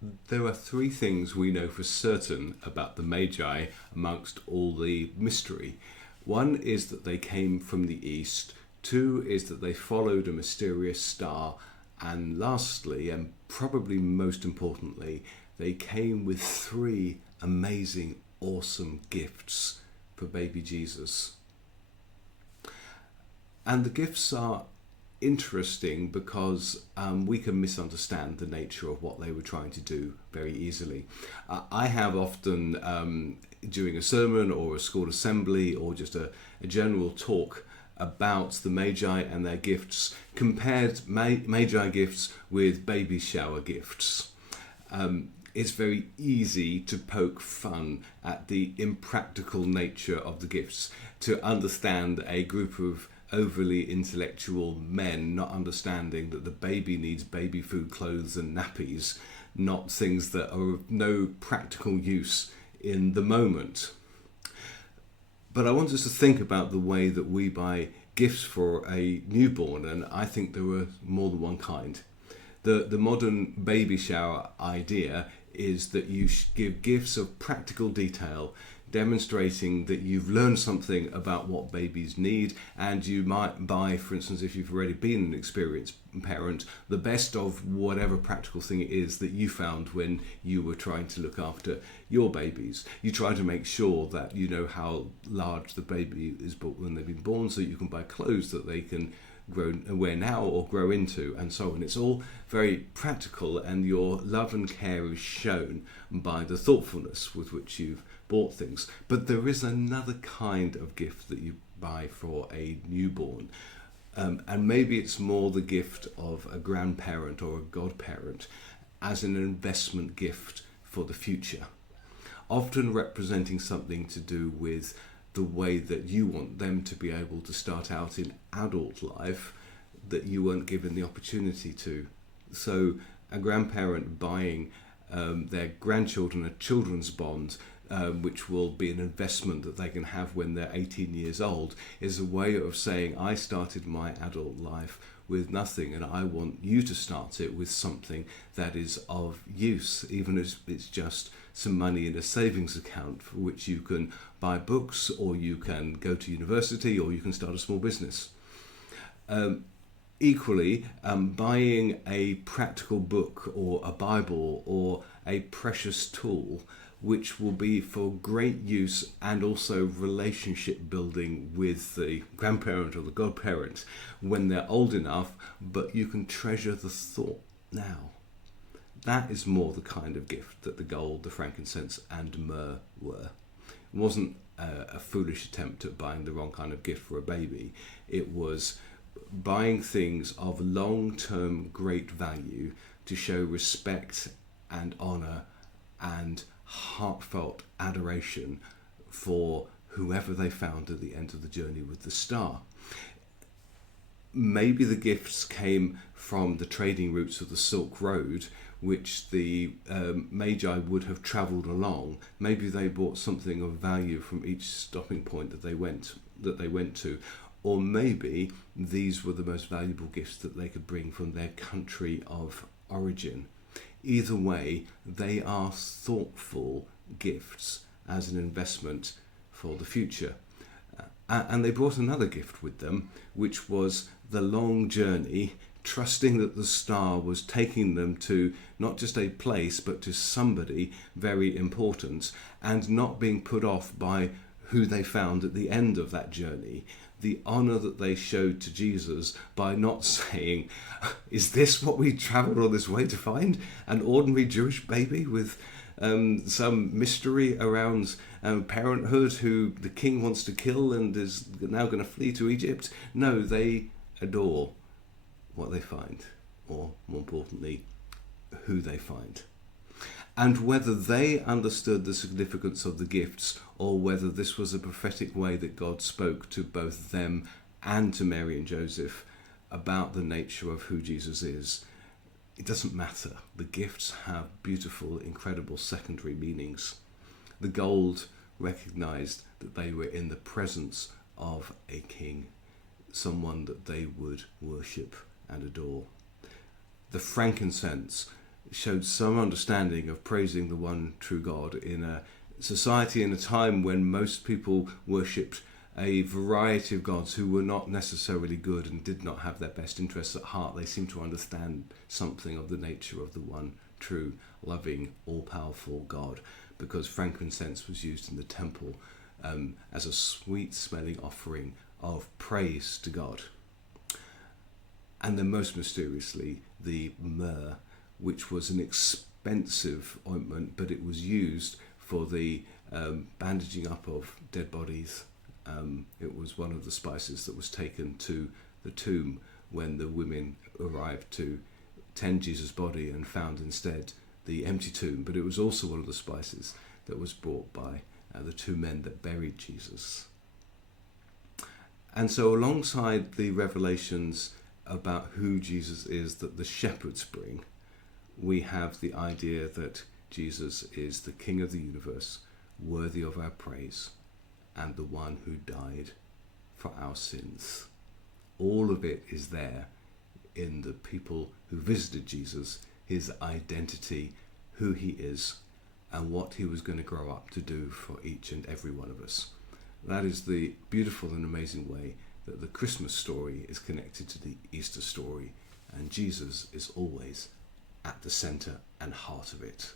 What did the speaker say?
There are three things we know for certain about the Magi amongst all the mystery. One is that they came from the east. Two is that they followed a mysterious star. And lastly, and probably most importantly, they came with three amazing, awesome gifts for baby Jesus. And the gifts are interesting because we can misunderstand the nature of what they were trying to do very easily. I have often, during a sermon or a school assembly or just a general talk about the Magi and their gifts, compared Magi gifts with baby shower gifts. It's very easy to poke fun at the impractical nature of the gifts, to understand a group of overly intellectual men not understanding that the baby needs baby food, clothes and nappies, not things that are of no practical use in the moment. But I want us to think about the way that we buy gifts for a newborn, and I think there are more than one kind. The modern baby shower idea is that you give gifts of practical detail, demonstrating that you've learned something about what babies need, and you might buy, for instance, if you've already been an experienced parent, the best of whatever practical thing it is that you found when you were trying to look after your babies. You try to make sure that you know how large the baby is when they've been born, so you can buy clothes that they can wear now or grow into, and so on. It's all very practical, and your love and care is shown by the thoughtfulness with which you've bought things. But there is another kind of gift that you buy for a newborn, and maybe it's more the gift of a grandparent or a godparent as an investment gift for the future, often representing something to do with the way that you want them to be able to start out in adult life that you weren't given the opportunity to. So a grandparent buying their grandchildren a children's bond, which will be an investment that they can have when they're 18 years old, is a way of saying, I started my adult life with nothing, and I want you to start it with something that is of use, even if it's just some money in a savings account for which you can buy books, or you can go to university, or you can start a small business. Equally, buying a practical book or a Bible or a precious tool which will be for great use and also relationship building with the grandparent or the godparent when they're old enough, but you can treasure the thought now. That is more the kind of gift that the gold, the frankincense and myrrh were. It wasn't a foolish attempt at buying the wrong kind of gift for a baby. It was buying things of long-term great value to show respect and honour and heartfelt adoration for whoever they found at the end of the journey with the star. Maybe the gifts came from the trading routes of the Silk Road, which the Magi would have travelled along. Maybe they bought something of value from each stopping point that they went to, or maybe these were the most valuable gifts that they could bring from their country of origin. Either way, they are thoughtful gifts as an investment for the future. And they brought another gift with them, which was the long journey, trusting that the star was taking them to not just a place, but to somebody very important, and not being put off by who they found at the end of that journey. The honour that they showed to Jesus by not saying, is this what we travelled all this way to find? An ordinary Jewish baby with some mystery around parenthood who the king wants to kill and is now going to flee to Egypt? No, they adore what they find, or more importantly, who they find. And whether they understood the significance of the gifts, or whether this was a prophetic way that God spoke to both them and to Mary and Joseph about the nature of who Jesus is, it doesn't matter. The gifts have beautiful, incredible secondary meanings. The gold recognized that they were in the presence of a king, someone that they would worship and adore. The frankincense showed some understanding of praising the one true God in a society in a time when most people worshipped a variety of gods who were not necessarily good and did not have their best interests at heart. They seemed to understand something of the nature of the one true, loving, all-powerful God, because frankincense was used in the temple as a sweet-smelling offering of praise to God. And then most mysteriously, the myrrh, which was an expensive ointment, but it was used for the bandaging up of dead bodies. It was one of the spices that was taken to the tomb when the women arrived to tend Jesus' body and found instead the empty tomb. But it was also one of the spices that was brought by the two men that buried Jesus. And so alongside the revelations about who Jesus is that the shepherds bring, we have the idea that Jesus is the King of the universe, worthy of our praise, and the one who died for our sins. All of it is there in the people who visited Jesus, his identity, who he is, and what he was going to grow up to do for each and every one of us. That is the beautiful and amazing way that the Christmas story is connected to the Easter story, and Jesus is always at the centre and heart of it.